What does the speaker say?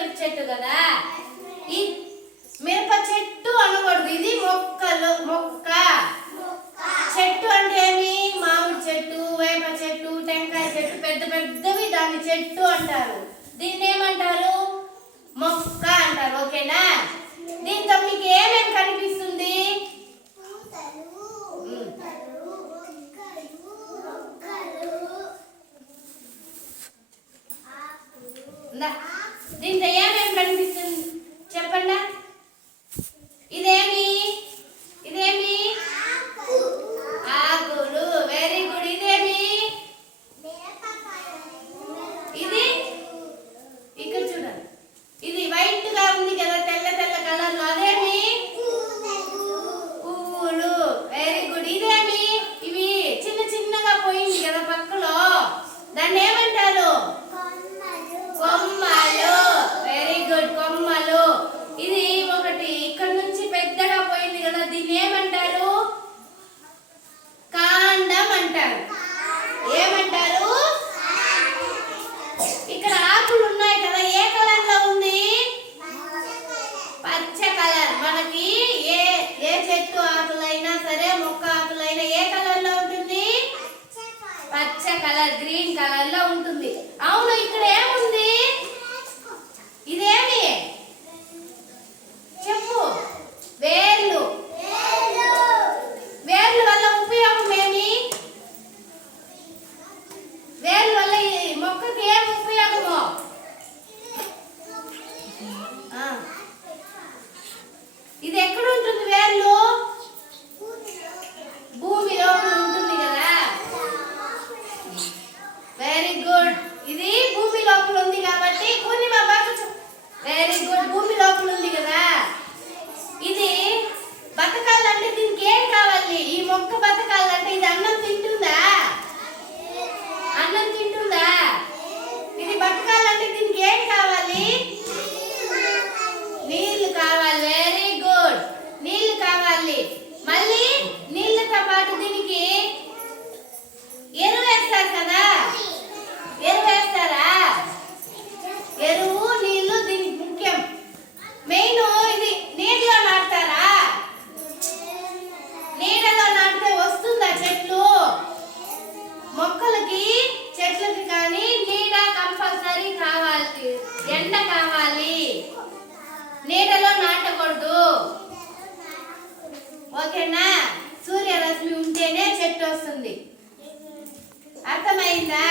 మిరప చెట్టు కదా? ఈ మిరప చెట్టు అనకూడదు. ఇది మొక్కలు మొక్క. చెట్టు అంటే ఏమి? మామిడి చెట్టు వేప చెట్టు టెంకాయ చెట్టు పెద్ద పెద్దవి దాన్ని చెట్టు అంటారు. దీన్ని ఏమంటారు? మొక్క అంటారు. ఓకేనా? దీంతో మీకు ఏమేమి కనిపిస్తుంది? ఇందా దీంతో ఏమేమి కనిపిస్తుంది? చెప్పండి ఇదేమి ఇదేమి ఆకులు వెరీ గుడ్ ఇదేమి ఇది ఇక్కడ చూడండి ఇది వైట్గా ఉంది కదా తెల్ల తెల్ల కలర్లో అదేమి పువ్వులు వెరీ గుడ్ ఇదేమి ఇవి చిన్న చిన్నగా పోయింది కదా పక్కలో దాన్ని ఏమంటారు కొమ్మలు వెరీ గుడ్ కొమ్మలు ఇది ఒకటి ఇక్కడ నుంచి పెద్దగా పోయింది కదా దీన్ని ఏమంటారు కాండం అంటారు ఏమంటారు ఇక్కడ ఆకులు ఉన్నాయి కదా ఏ కలర్లో ఉంది పచ్చ కలర్ మనకి ఏ ఏ చెట్టు ఆకులైనా సరే మొక్క ఆకులైనా ఏ కలర్లో ఉంటుంది? పచ్చ కలర్. గ్రీన్ కలర్లో ఉంటుంది. అవును ఇక్కడ ఏముంది? వెరీ గుడ్ ఇది భూమి లోపల ఉంది కాబట్టి పూర్ణిమ బాగా వెరీ గుడ్ భూమి లోపల ఉంది కదా. నాటకూడదు ఓకేనా? సూర్యరశ్మి ఉంటేనే చెట్టు వస్తుంది. అర్థమైందా?